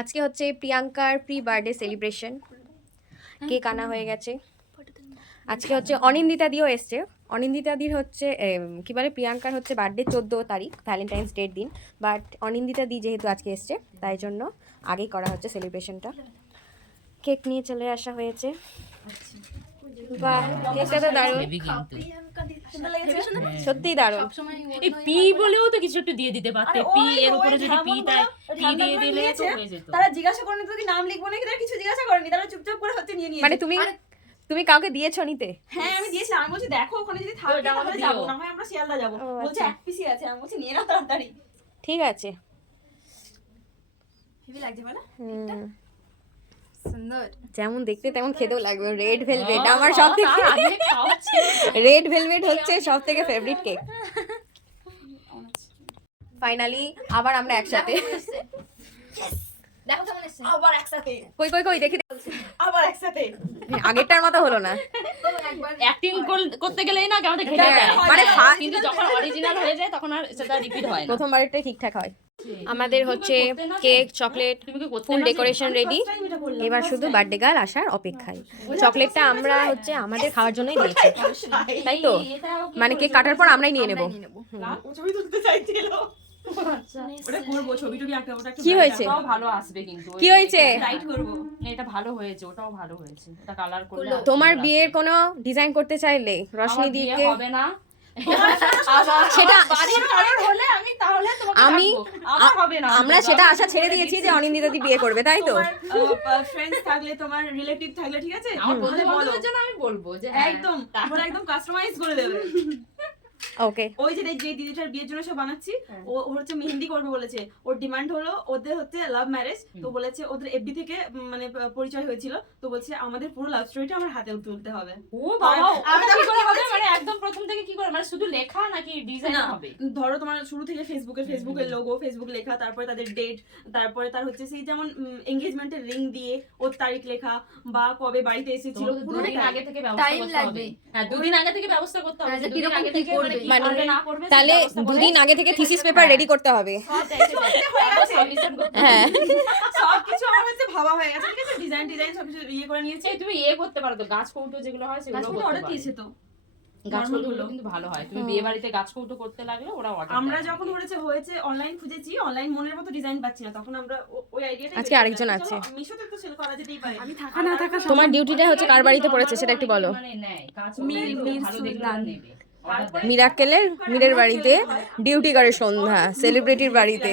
আজকে হচ্ছে প্রিয়াঙ্কার প্রি বার্থডে সেলিব্রেশন। কেক আনা হয়ে গেছে। আজকে হচ্ছে অনিন্দিতা দিও এসছে। অনিন্দিতা দির হচ্ছে কি বলে প্রিয়াঙ্কার হচ্ছে বার্থডে 14 তারিখ, ভ্যালেন্টাইন্স ডের দিন। বাট অনিন্দিতা দি যেহেতু আজকে এসছে তাই জন্য আগেই করা হচ্ছে সেলিব্রেশনটা। কেক নিয়ে চলে আসা হয়েছে। বাহ, কেকটা তো দারুণ, সত্যিই দারুণ। এই পি বলেও তো কিছু একটু দিয়ে দিতে পারতে। পি এর উপরে যদি পি তাই পি দিয়ে দিলে তো হয়ে যেত। তারা জিজ্ঞাসা করেনি তো কি নাম লিখবো নাকি, তারা কিছু জিজ্ঞাসা করেনি, তারা চুপচাপ করে হচ্ছে নিয়ে নিয়েছে। মানে তুমি কাউকে দিয়েছো নিতে? হ্যাঁ আমি দিয়েছি, আমি বলছি দেখো ওখানে যদি থাকে তাহলে যাবো, না হয় আমরা শিয়ালদা যাবো। বলছে এক পিসি আছে, আমি বলছি নিয়ে নাও তাড়াতাড়ি। ঠিক আছে, হেভি লাগছে বলে সুন্দর, যেমন দেখতে তেমন খেতেও লাগবে। রেড ভেলভেট আমার সব থেকে রেড ভেলভেট হচ্ছে সব থেকে ফেভারিট কেক। ফাইনালি আবার আমরা একসাথে। দেখো কেমন এসেছে। আবার একসাথে, কই কই কই দেখি। আবার একসাথে। আগেরটার মতো হলো না। অ্যাক্টিং করতে গেলেই না কেমন ঘেটে যায়, মানে কিন্তু যখন অরিজিনাল হয়ে যায় তখন আর সেটা রিপিট হয় না। প্রথমবারটাই ঠিকঠাক হয়। আমাদের হচ্ছে কেক, চকলেট, ফুল ডেকোরেশন রেডি। এবার শুধু বার্থডে গার্ল আসার অপেক্ষায়। চকলেটটা আমরা হচ্ছে আমাদের খাওয়ার জন্যই দিয়েছি, তাই তো? মানে কেক কাটার পর আমরাই নিয়ে নেব। ও ছবি তুলতে চাইছিল, ওটা করবো, ছবি টবি আঁকাবো, ওটা কি হয়েছে? ওটাও ভালো আসবে কিন্তু। কি হয়েছে? রাইট করবো। এটা ভালো হয়েছে, ওটাও ভালো হয়েছে। এটা কালার করলে তোমার বিয়ের কোনো ডিজাইন করতে চাইলে রশনি দিকে হবে না। সেটা বাড়ির কারোর হলে আমি তাহলে তোমাকে আমি ডাকবো। আমার হবে না। আমরা সেটা আশা ছেড়ে দিয়েছি যে অনিন্দিতা দি বিয়ে করবে, তাই তো? ফ্রেন্ডস থাকলে, তোমার রিলেটিভ থাকলে, ঠিক আছে, আমার বন্ধু বলো। বান্ধবের জন্য আমি বলবো যে হ্যাঁ, একদম ওরা একদম কাস্টমাইজ করে দেবে। ওকে, ওই যে যে দিদিটার বিয়ের জন্য সব বানাচ্ছি, ও হচ্ছে মেহেন্দি করবে বলেছে। ওর ডিমান্ড হলো ওদের হচ্ছে লাভ ম্যারেজ, তো বলেছে ওদের এফবি থেকে মানে পরিচয় হয়েছিল, তো বলছে আমাদের পুরো লাভ স্টোরিটা আমার হাতে তুলতে হবে। ও বাবা, ওটা কি করে হবে? মানে একদম প্রথম থেকে কি করে, মানে শুধু লেখা নাকি ডিজাইন না, হবে? ধরো তোমার শুরু থেকে ফেসবুকের লোগো, ফেসবুক লেখা, তারপরে তাদের ডেট, তারপরে তার হচ্ছে সেই যেমন এনগেজমেন্টের রিং দিয়ে ওর তারিখ লেখা, বা কবে বাড়িতে এসেছিল, দুদিন আগে থেকে ব্যবস্থা টাইম করতে লাগবে। হবে। হ্যাঁ, দুদিন আগে থেকে ব্যবস্থা করতে হবে। যে দুদিন কিরকম আগে কি থেকে করবে, কি মানে করবে না করবে তাহলে দুদিন আগে থেকে থিসিস পেপার রেডি করতে হবে। হ্যাঁ, সবকিছু আমার কাছে ভাবা হয়ে গেছে, ঠিক আছে, ডিজাইন সবকিছু ইয়ে করে নিয়েছে। তুমি করতে পারো তো, গাছ কৌটো যেগুলো হয় সেগুলো করতে অর্ডার পারো। দিয়েছে তো গাছ কৌটোগুলো কিন্তু ভালো হয়। তুমি বিয়ে বাড়িতে গাছ কৌটো করতে লাগলে ওরা অর্ডার। আমরা যখন হয়েছে অনলাইন খুঁজেছি, অনলাইন মনের মতো ডিজাইন পাচ্ছি না, তখন আমরা ওই আইডিয়াটা আজকে আরেকজন আছে। মিশোতে তো সেল করা যেতেই পারে। আমি থাকা না থাকা তোমার ডিউটিটা হচ্ছে কার বাড়িতে পড়েছে সেটা একটু বলো। মানে নেয় গাছ মির ভালো দেখলে সুলতান। নেবে। মিরাক্কেলের মিরের বাড়িতে ডিউটি করে সন্ধ্যা, সেলিব্রিটির বাড়িতে।